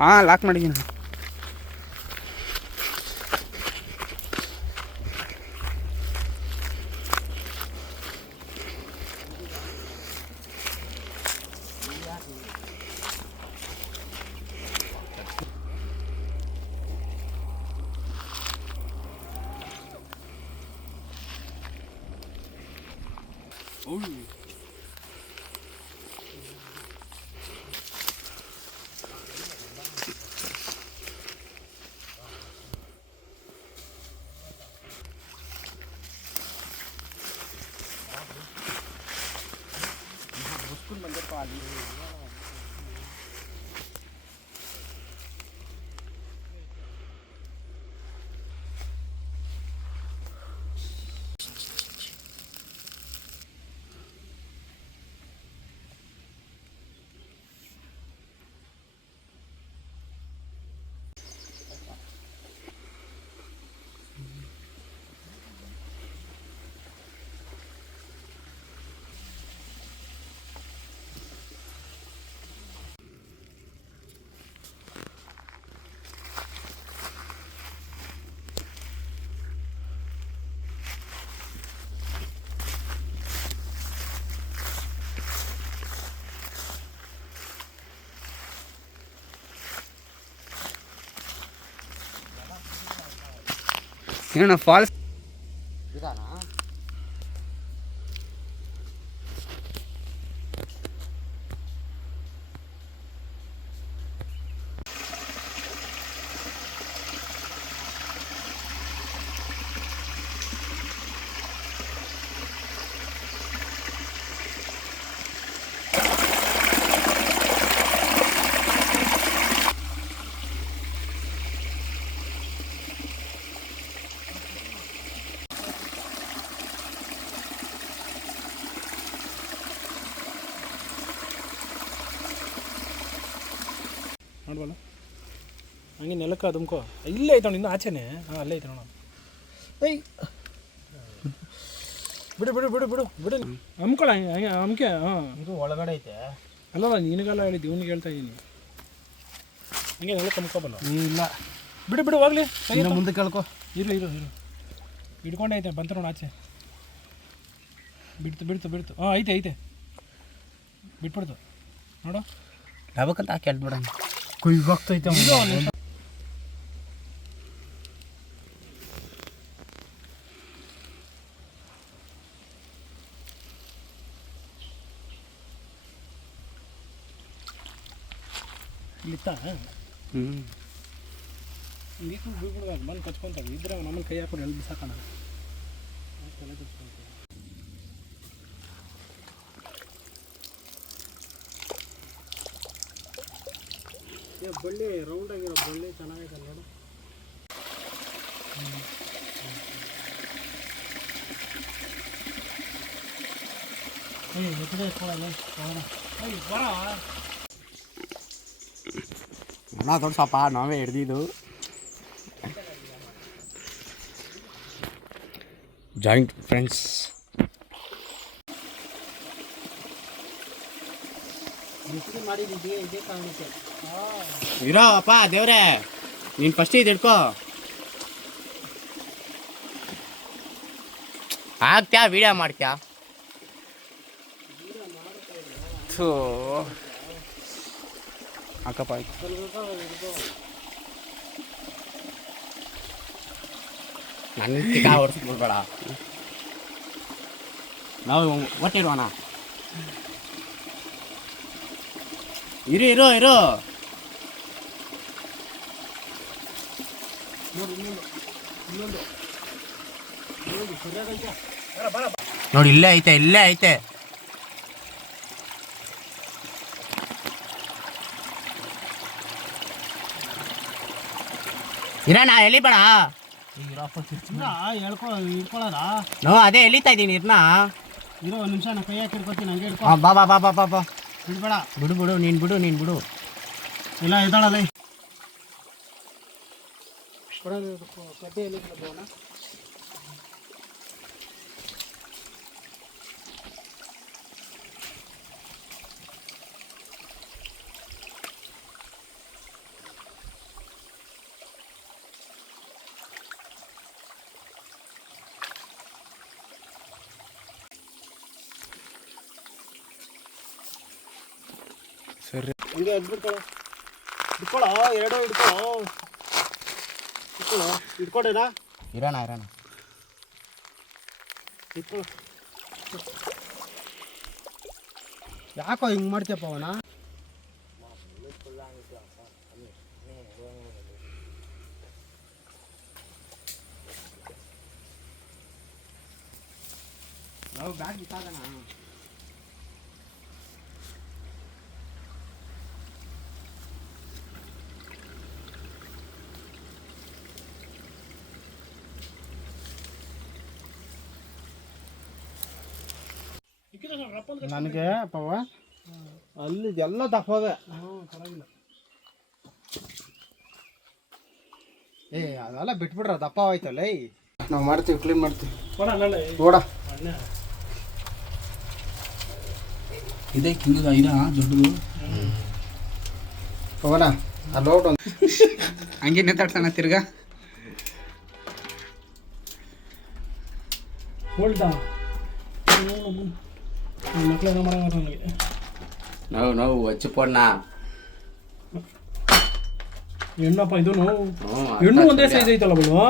ಹಾಂ ಲಾಕ್ ಮಾಡಿದ್ದೀನಿ. ಏನಣ್ಣ ಫಾಲ್ಸ್ ಇದಾನಾ? ನೋಡ್ಬಲ್ಲ ಹಂಗೆ ನೆಲಕ್ಕೆ ಅದುಮ್ಕೋ. ಇಲ್ಲೇ ಐತೆ ನೋಡಿ, ಇನ್ನೂ ಆಚೆನೆ. ಹಾಂ ಅಲ್ಲೇ ಐತೆ ನೋಡ. ಏಯ್ ಬಿಡು ಬಿಡು ಬಿಡು ಬಿಡು ಬಿಡು ಅಮ್ಕೊಳ ಹಂಗೆ ಅಮ್ಕೆ. ಹಾಂ ಇದು ಒಳಗಡೆ ಐತೆ. ಅಲ್ಲಲ್ಲ ನಿನಗೆಲ್ಲ ಹೇಳಿದ್ದು, ಇವನಿಗೆ ಹೇಳ್ತಾ ಇದ್ದೀನಿ. ಹಂಗೆ ನೆಲಕ್ಕೆ ಅಮ್ಕೋಬಲ್ಲ. ಇಲ್ಲ ಬಿಡು ಬಿಡು ಹೋಗ್ಲಿ, ಮುಂದೆ ಕೇಳ್ಕೊ. ಇರು ಇರು ಇರು ಹಿಡ್ಕೊಂಡೆ ಐತೆ ಬಂತ ನೋಡು ಆಚೆ. ಬಿಡ್ತು ಬಿಡ್ತು ಬಿಡ್ತು. ಹಾಂ ಐತೆ ಐತೆ, ಬಿಟ್ಬಿಡ್ತು ನೋಡು. ಯಾವಕ್ಕಂತ ಹಾಕಿ ಹೇಳ್ಬಿಡ. ಕುಯ್ಗೋಗ್ತೈತೆ ಇಲ್ಲಿತ್ತಾ? ನೀರು ಬೀಳ್ಬಿಡ್ಬೇಕು, ಮಣ್ಣು ಕಚ್ಕೊಂತಾವೆ. ಇದ್ರೆ ನಮ್ಮನ್ನ ಕೈ ಹಾಕೊಂಡು ಎಲ್ಲಿ ಬಿಸಾಕೋಣ. ತಲೆ ಕಚ್ಕೊಂತೀವಿ. ಬಳ್ಳಿ ರೌಂಡ್ ಆಗಿರೋ ಬಳ್ಳಿ ಚೆನ್ನಾಗೈತೆ ನೋಡು. ಅಣ್ಣ ತೋರ್ಸಪ್ಪ, ನಾವೇ ಹಿಡ್ದಿದ್ದು. Joint friends. ಇರೋ ಅಪ್ಪ ದೇವ್ರೆ, ನೀನು ಫಸ್ಟ್ ಇದು ಹಿಡ್ಕೋ. ಆಗ್ತ್ಯಾ ವಿಡಿಯೋ ಮಾಡ್ತ್ಯಾ? ಥೂ ಅಕ್ಕಪ್ಪ ಆಯ್ತು. ನನ್ನ ಚಿಕ್ಕ ಹೊಡ್ಸ್ಬಿಡ್ಬೇಡ. ನಾವು ಒಟ್ಟಿರುವಣ. ಇರು ಇರು ಇರು. ನೋಡಿ ಇಲ್ಲೇ ಐತೆ, ಇಲ್ಲೇ ಐತೆ. ಇರೋಣ ಎಲ್ಲಿ ಬೇಡ. ನಾವು ಅದೇ ಎಳಿತಾ ಇದ್ದೀನಿ. ಇರ್ನ ಇರೋ ಒಂದು ನಿಮಿಷ, ನಾನು ಕೈ ಹಾಕಿ ಹಿಡ್ಕೊತೀನಿ. ಹಂಗೆ ಹಿಡ್ಕೊ. ಬಾ ಬಾ ಬಾ ಬಾ ಬಾ ಬಾ. ಬಿಡ್ಬೇಡ. ಬಿಡು ಬಿಡು, ನೀನು ಬಿಡು, ನೀನು ಬಿಡು. ಇಲ್ಲ ಎದ್ದಾಳಲ್ಲ ಗದ್ದೆಯಲ್ಲಿ ಬೋಣ ಸರಿ ಹಂಗೆ ಎದ್ಬಿಡ್ಕೊಳ್ಳೋ ಹಿಡ್ಕೊಳ್ಳೋ ಎರಡು ಹಿಡ್ಕೊಳ್ಳೋ ಹಿಡ್ಕೊಳ್ಳೋ ಹಿಡ್ಕೊಂಡೇನಾ ಇರೋಣ ಹಿಡ್ಕೊಳ್ಳೋ ಯಾಕೋ ಹಿಂಗೆ ಮಾಡ್ತೀಯಪ್ಪ ಅವನ ನಾವು ಬ್ಯಾಗ್ ಬಿತ್ತಾಗಣ ನನಗೆ ಪವ ಅಲ್ಲಿ ಎಲ್ಲ ದಪ್ಪದೆ ಪರವಾಗಿಲ್ಲ ಅದೆಲ್ಲ ಬಿಟ್ಬಿಡ್ರ ದಪ್ಪ ಆಯ್ತಲ್ಲ ನಾವು ಮಾಡ್ತೀವಿ ಕ್ಲೀನ್ ಮಾಡ್ತೀವಿ ನೋಡ ಇದೇ ಕಿಂಗದ ಇದಾ ದೊಡ್ಡದು ಪವನ ಅಲ್ಲಿ ಹೋಗ್ಬಿಟ್ಟು ಹಂಗೆ ನೆತ್ತಾಡ್ತಾನ ತಿರ್ಗಾ ಹೋಲ್ದಾ ಮಕ್ಕಳೇನೋ ಮಾಡೋ ನನಗೆ ನಾವು ವಚ್ಚು ಪೊಣ್ಣ ಹೆಣ್ಣಪ್ಪ ಇದು ಹೆಣ್ಣು ಒಂದೇ ಸೈಜ್ ಐತಲ್ಲ ಬಲ್ವಾ